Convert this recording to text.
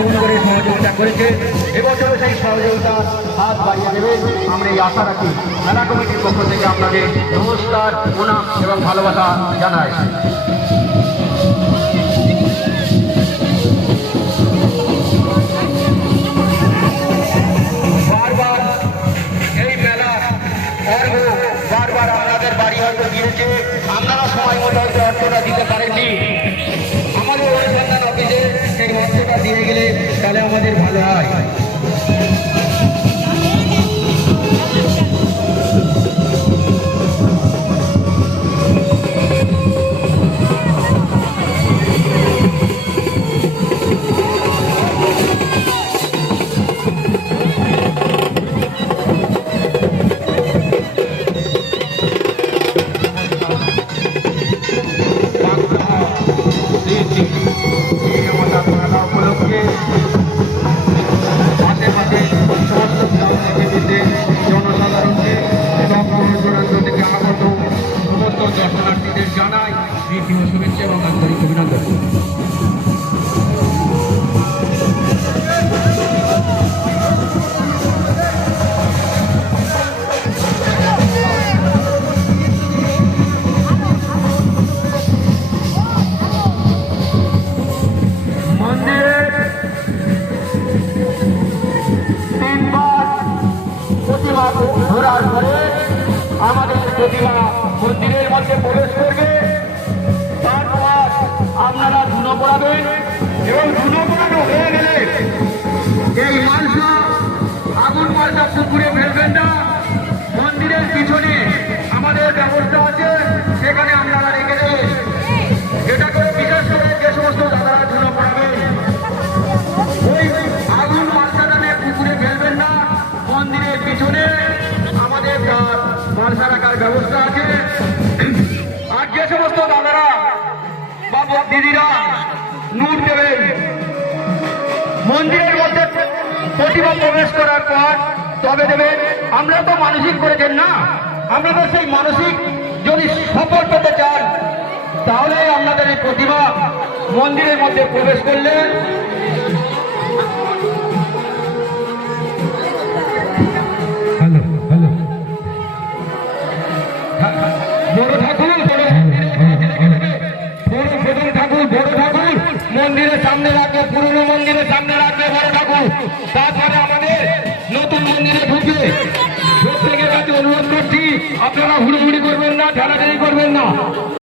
জন্মগ্রহণ করে সহযোগিতা করেছে, এবছরও সেই সহযোগিতা হাত বাড়িয়ে দেবে আমরা এই আশা রাখি। মেলা কমিটির পক্ষ থেকে আপনাদের নমস্কার, প্রণাম এবং ভালোবাসা জানাই। বারবার এই মেলা বারবার আপনাদের বাড়ি হয়তো গিয়েছে, আপনারা সময় মতো হয়তো অর্থটা দিতে পারেননি। আমাদের অনুসন্ধান অফিসে সেই অর্থটা দিয়ে গেলে তাহলে আমাদের ভালো হয়। জনসাধারণকে সব দূরান্ত থেকে আগত সমস্ত দর্শনার্থীদের জানাই প্রীতি ও শুভেচ্ছা এবং আন্তরিক অভিনন্দন। ঘোরার পরে আমাদের প্রতিমা মন্দিরের মধ্যে প্রবেশ করবে, তারপর আপনারা ধুনো পড়াবেন এবং ধুনো পড়ানো হয়ে গেলে এই মালসা আগুন মালসা পুকুরে ফেলবেন না। মন্দিরের পিছনে আমাদের ব্যবস্থা আছে, সেখানে আপনারা রেখে দেবেন। এটা করে বিশেষ করে যে সমস্ত দাদারা ধুনো পড়াবেন ওই আগুন মালসাটা পুকুরে ফেলবেন না। মন্দিরের পিছনে আমাদের মালসা রাখার ব্যবস্থা আছে। আর যে সমস্ত দাদারা বা দিদিরা নূর দেবেন মন্দিরের মধ্যে প্রতিমা প্রবেশ করার পর তবে দেবেন। আমরা তো মানসিক করেছেন না, আপনাদের সেই মানসিক যদি সফল পেতে চান তাহলে আপনাদের এই প্রতিমা মন্দিরের মধ্যে প্রবেশ করলেন। মন্দিরের সামনে রাখবে, পুরনো মন্দিরের সামনে রাখবে বড় ঠাকুর। তারপরে আমাদের নতুন মন্দিরে ঢুকে প্রত্যেকের কাছে অনুরোধ করছি, আপনারা হুড়োহুড়ি করবেন না, ঠেলাঠেলি করবেন না।